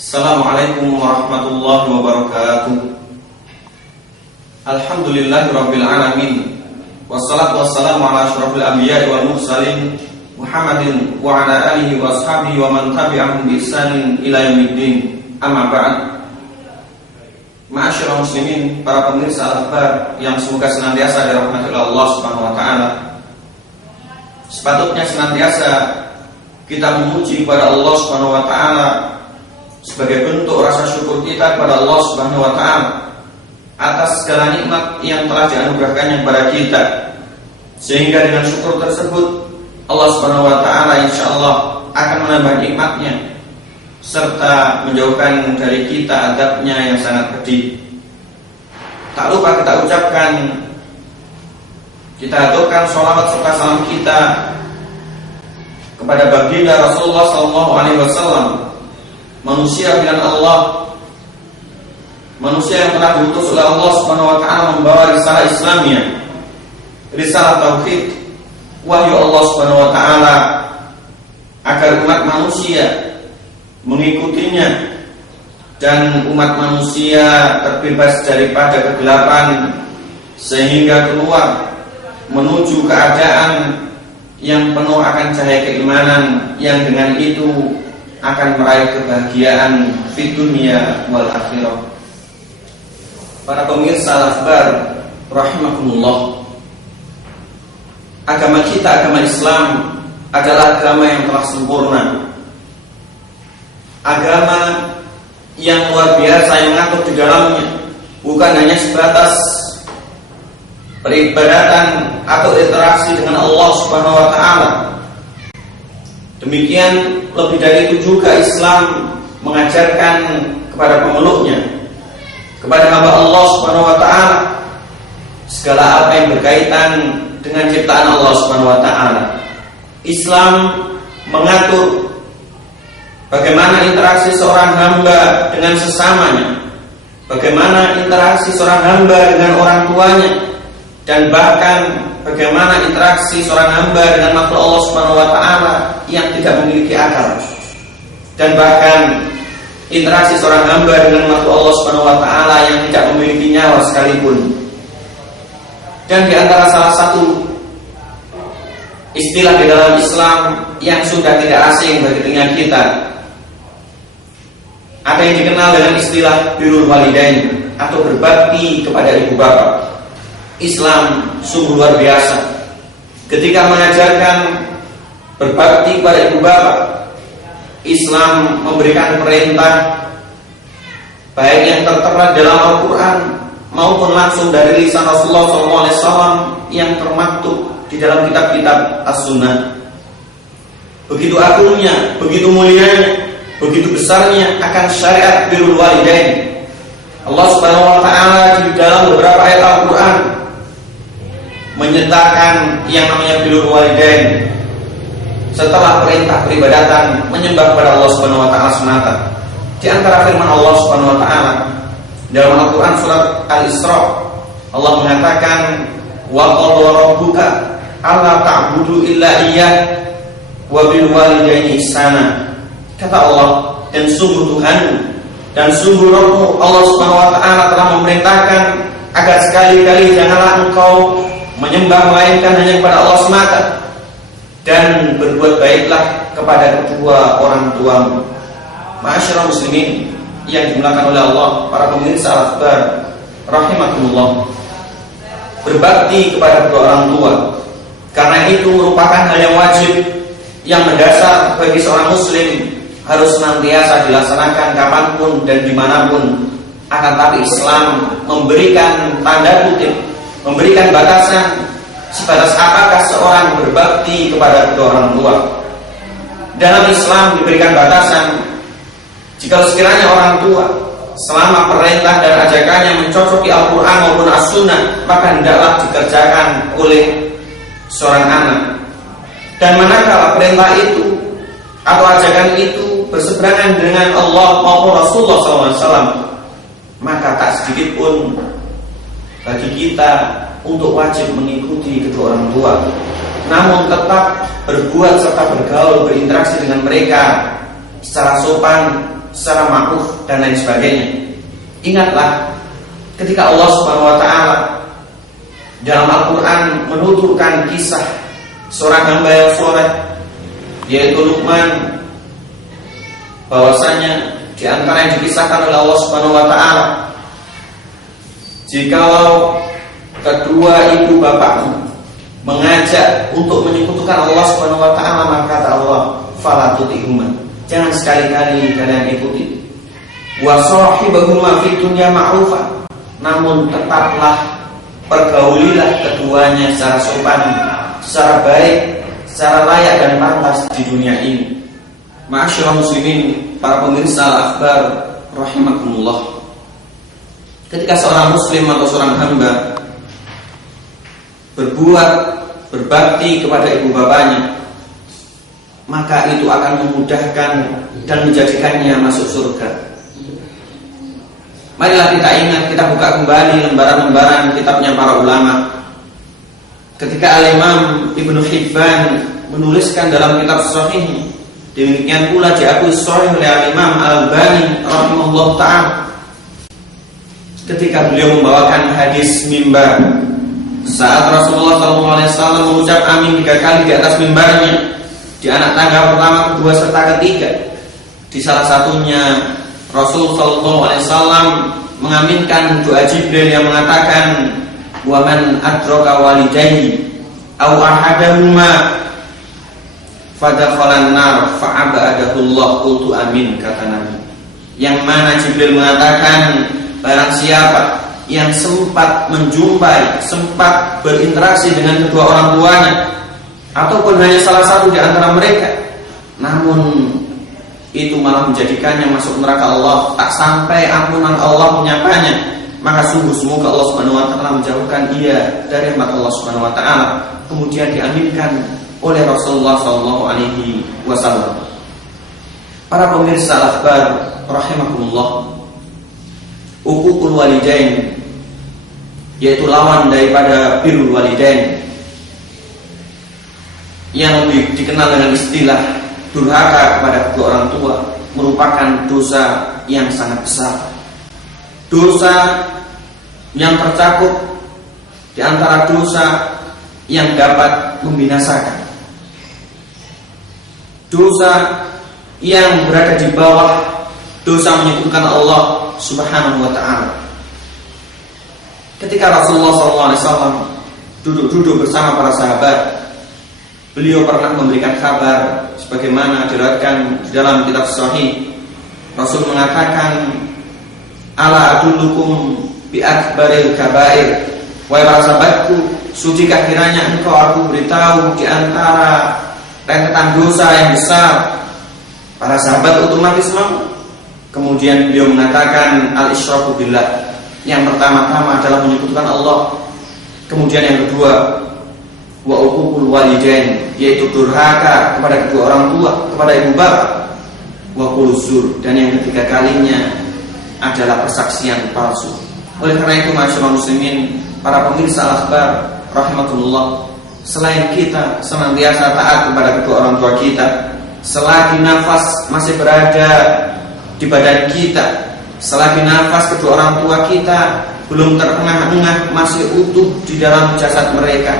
Assalamualaikum warahmatullahi wabarakatuh. Alhamdulillahirabbil alamin. Wassalatu wassalamu ala asyrofil anbiya'i wal mursalin Muhammadin wa ala alihi wa ashabihi wa man tabi'ahum bi ihsanin ila yaumiddin. Amma ba'd. Ma'asyiral muslimin, para pemirsa Al-Akhbar yang semoga senantiasa dirahmati oleh Allah Subhanahu wa taala. Sepatutnya senantiasa kita memuji kepada Allah Subhanahu wa taala sebagai bentuk rasa syukur kita kepada Allah Subhanahu wa taala atas segala nikmat yang telah dianugerahkannya kepada kita, sehingga dengan syukur tersebut Allah Subhanahu wa taala insyaallah akan menambah nikmatnya serta menjauhkan dari kita adabnya yang sangat pedih. Tak lupa kita ucapkan, kita aturkan sholawat serta salam kita kepada baginda Rasulullah SAW, manusia pilihan Allah, manusia yang telah diutus oleh Allah Subhanahu wa taala membawa risalah Islamiyah, risalah tauhid, wahyu Allah Subhanahu wa taala, agar umat manusia mengikutinya dan umat manusia terbebas daripada kegelapan sehingga keluar menuju keadaan yang penuh akan cahaya keimanan, yang dengan itu akan meraih kebahagiaan di dunia wal akhirah. Para pemirsa Al-Akhbar rahimakumullah, agama kita, agama Islam adalah agama yang telah sempurna, agama yang luar biasa, yang mengatur di dalamnya bukan hanya sebatas peribadatan atau interaksi dengan Allah Subhanahu wa taala. Demikian lebih dari itu juga Islam mengajarkan kepada pemeluknya, kepada hamba Allah Subhanahu wa taala, segala apa yang berkaitan dengan ciptaan Allah Subhanahu wa taala. Islam mengatur bagaimana interaksi seorang hamba dengan sesamanya, bagaimana interaksi seorang hamba dengan orang tuanya, dan bahkan bagaimana interaksi seorang hamba dengan makhluk Allah Subhanahu wa taala yang tidak memiliki akal, dan bahkan interaksi seorang hamba dengan makhluk Allah Subhanahu wa taala yang tidak memiliki nyawa sekalipun. Dan di antara salah satu istilah di dalam Islam yang sudah tidak asing bagi telinga kita, ada yang dikenal dengan istilah birrul walidain atau berbakti kepada ibu bapak. Islam sungguh luar biasa ketika mengajarkan berbakti kepada ibu bapak. Islam memberikan perintah baik yang tertera dalam Al-Quran maupun langsung dari lisan Rasulullah SAW yang termaktub di dalam kitab-kitab As-Sunnah. Begitu agungnya, begitu mulianya, begitu besarnya akan syariat birrul walidain. Allah Subhanahu wa taala di dalam beberapa ayat Al-Quran menyatakan yang namanya birrul walidain setelah perintah peribadatan menyembah kepada Allah Subhanahu wa taala semata. Di antara firman Allah Subhanahu wa taala dalam Al-Qur'an surat Al-Isra, Allah mengatakan wa qala rabbuka alla ta'budu illa iyyah wa bil walidaini ihsana. Kata Allah, dan sungguh Tuhanmu dan sungguh Rabbmu Allah Subhanahu wa taala telah memerintahkan agar sekali-kali janganlah engkau menyembah melainkan hanya kepada Allah semata, dan berbuat baiklah kepada kedua orang tuamu. Ma'asyiral muslimin yang dimuliakan oleh Allah, para pemirsa Al-Akhbar rahimakumullah, berbakti kepada kedua orang tua karena itu merupakan hal yang wajib, yang mendasar bagi seorang muslim, harus senantiasa dilaksanakan kapanpun dan dimanapun. Akan tapi Islam memberikan tanda kutip, memberikan batasan sebatas apakah seorang berbakti kepada kedua orang tua. Dalam Islam diberikan batasan, jika sekiranya orang tua selama perintah dan ajakannya mencocoki Al-Quran maupun As-Sunnah, maka hendaklah dikerjakan oleh seorang anak. Dan manakala perintah itu atau ajakan itu berseberangan dengan Allah maupun Rasulullah SAW, maka tak sedikit pun bagi kita untuk wajib mengikuti kedua orang tua, namun tetap berbuat serta bergaul, berinteraksi dengan mereka secara sopan, secara ma'ruf dan lain sebagainya. Ingatlah ketika Allah Subhanahu wa taala dalam Al-Qur'an menuturkan kisah seorang hamba yang soleh, yaitu Luqman, bahwasanya di antara yang dikisahkan oleh Allah Subhanahu wa taala, jikalau kedua ibu bapakmu mengajak untuk menyekutukan Allah Subhanahu wa taala, maka kata Allah, fala tuti'huma, jangan sekali-kali kalian ikuti. Wa sahibahuma fid dunya ma'rufa, namun tetaplah pergaulilah keduanya secara sopan, secara baik, secara layak dan pantas di dunia ini. Ma'asyiral muslimin, para pemirsa al-akhbar rahimakumullah. Ketika seorang muslim atau seorang hamba berbuat berbakti kepada ibu bapaknya, maka itu akan memudahkan dan menjadikannya masuk surga. Marilah kita ingat, kita buka kembali lembaran-lembaran kitabnya para ulama. Ketika Al-Imam Ibnu Hibban menuliskan dalam kitab Sahih, demikian pula diakui sahih oleh Al-Imam Al-Albani rahimahullah ta'ala, ketika beliau membawakan hadis mimbar saat Rasulullah SAW mengucap amin 3 kali di atas mimbarnya, di anak tangga pertama, kedua, serta ketiga. Di salah satunya Rasulullah SAW mengaminkan doa Jibril yang mengatakan, wa man adraka walidayhi aw ahadahuma fadakhalan nar fa'abadahullah, qultu amin, kata Nabi. Yang mana Jibril mengatakan, barang siapa yang sempat menjumpai, sempat berinteraksi dengan kedua orang tuanya, ataupun hanya salah satu di antara mereka, namun itu malah menjadikannya masuk neraka Allah, tak sampai ampunan Allah menyapanya, maka sungguh semoga Allah Subhanahu wa taala menjauhkan ia dari rahmat Allah Subhanahu wa taala. Kemudian diaminkan oleh Rasulullah sallallahu alaihi wasallam. Para pemirsa al-akhbar rahimakumullah, uququl walidain, yaitu lawan daripada birrul walidain, yang lebih dikenal dengan istilah durhaka kepada kedua orang tua, merupakan dosa yang sangat besar. Dosa yang tercakup di antara dosa yang dapat membinasakan, dosa yang berada di bawah dosa menyekutukan Allah Subhanahu wa ta'ala. Ketika Rasulullah SAW duduk-duduk bersama para sahabat, beliau pernah memberikan kabar sebagaimana diriwayatkan di dalam kitab Sahih. Rasul mengatakan, ala adullukum bi akbaril kabair, wahai para sahabatku, sudikah kiranya engkau aku beritahu di antara rentetan dosa yang besar? Para sahabat otomatis mau. Kemudian beliau mengatakan, al-isyraku billah, yang pertama-tama adalah menyekutukan Allah. Kemudian yang kedua, wa uququl walidain, yaitu durhaka kepada kedua orang tua, kepada ibu bapak. Wa quluzur, dan yang ketiga kalinya adalah persaksian palsu. Oleh karena itu, masyaallah muslimin, para pemirsa al-akhbar rahimakumullah, selain kita senantiasa taat kepada kedua orang tua kita, selagi nafas masih berada di badan kita, selagi nafas kedua orang tua kita belum terengah-engah, masih utuh di dalam jasad mereka,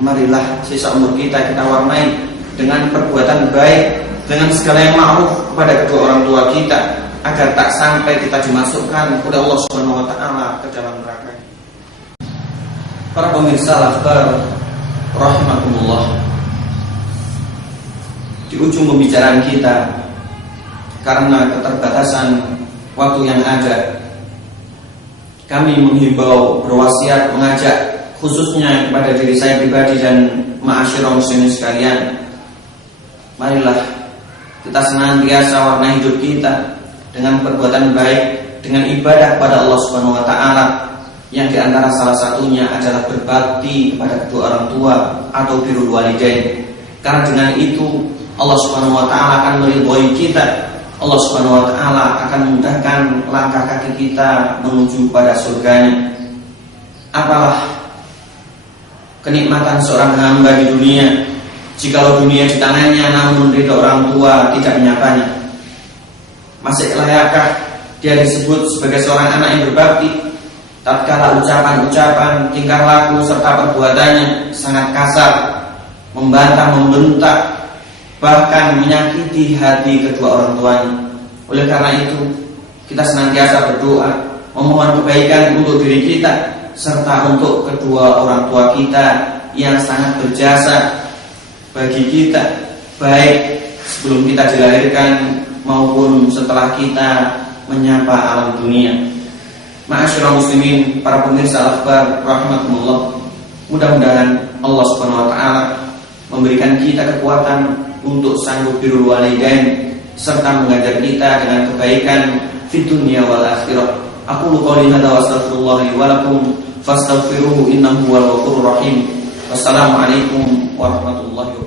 marilah sisa umur kita warnai dengan perbuatan baik, dengan segala yang ma'ruf kepada kedua orang tua kita, agar tak sampai kita dimasukkan oleh Allah Subhanahu wa taala ke dalam neraka. Para pemirsa al-akhbar rahimakumullah, di ujung pembicaraan kita, karena keterbatasan waktu yang ada, kami menghimbau, berwasiat, mengajak khususnya kepada diri saya pribadi dan ma'asyiral muslimin sekalian, marilah kita senantiasa warnai hidup kita dengan perbuatan baik, dengan ibadah kepada Allah Subhanahu wa taala, yang diantara salah satunya adalah berbakti kepada kedua orang tua atau birrul walidain. Karena dengan itu Allah Subhanahu wa taala akan meridhai kita. Allah Subhanahu wa taala akan memudahkan langkah kaki kita menuju pada surganya. Apalah kenikmatan seorang hamba di dunia jikalau dunia di tangannya namun ridha orang tua tidak menyapanya. Masih layakkah dia disebut sebagai seorang anak yang berbakti tatkala ucapan-ucapan, tingkah laku serta perbuatannya sangat kasar, membantah, membentak, bahkan menyakiti hati kedua orang tuanya. Oleh karena itu, kita senantiasa berdoa, memohon kebaikan untuk diri kita serta untuk kedua orang tua kita yang sangat berjasa bagi kita, baik sebelum kita dilahirkan maupun setelah kita menyapa alam dunia. Ma'asyiral muslimin, para pemirsa Al-Akhbar rahimakumullah, mudah-mudahan Allah Subhanahu wa taala memberikan kita kekuatan untuk sanggup birrul walidain serta mengajar kita dengan kebaikan fid dunya wal akhirah. Aqulu qouli hadza wa astaghfirullah li wa lakum fastaghfiruhu innahu huwal ghafurur rahim. Wassalamualaikum warahmatullahi wabarakatuh.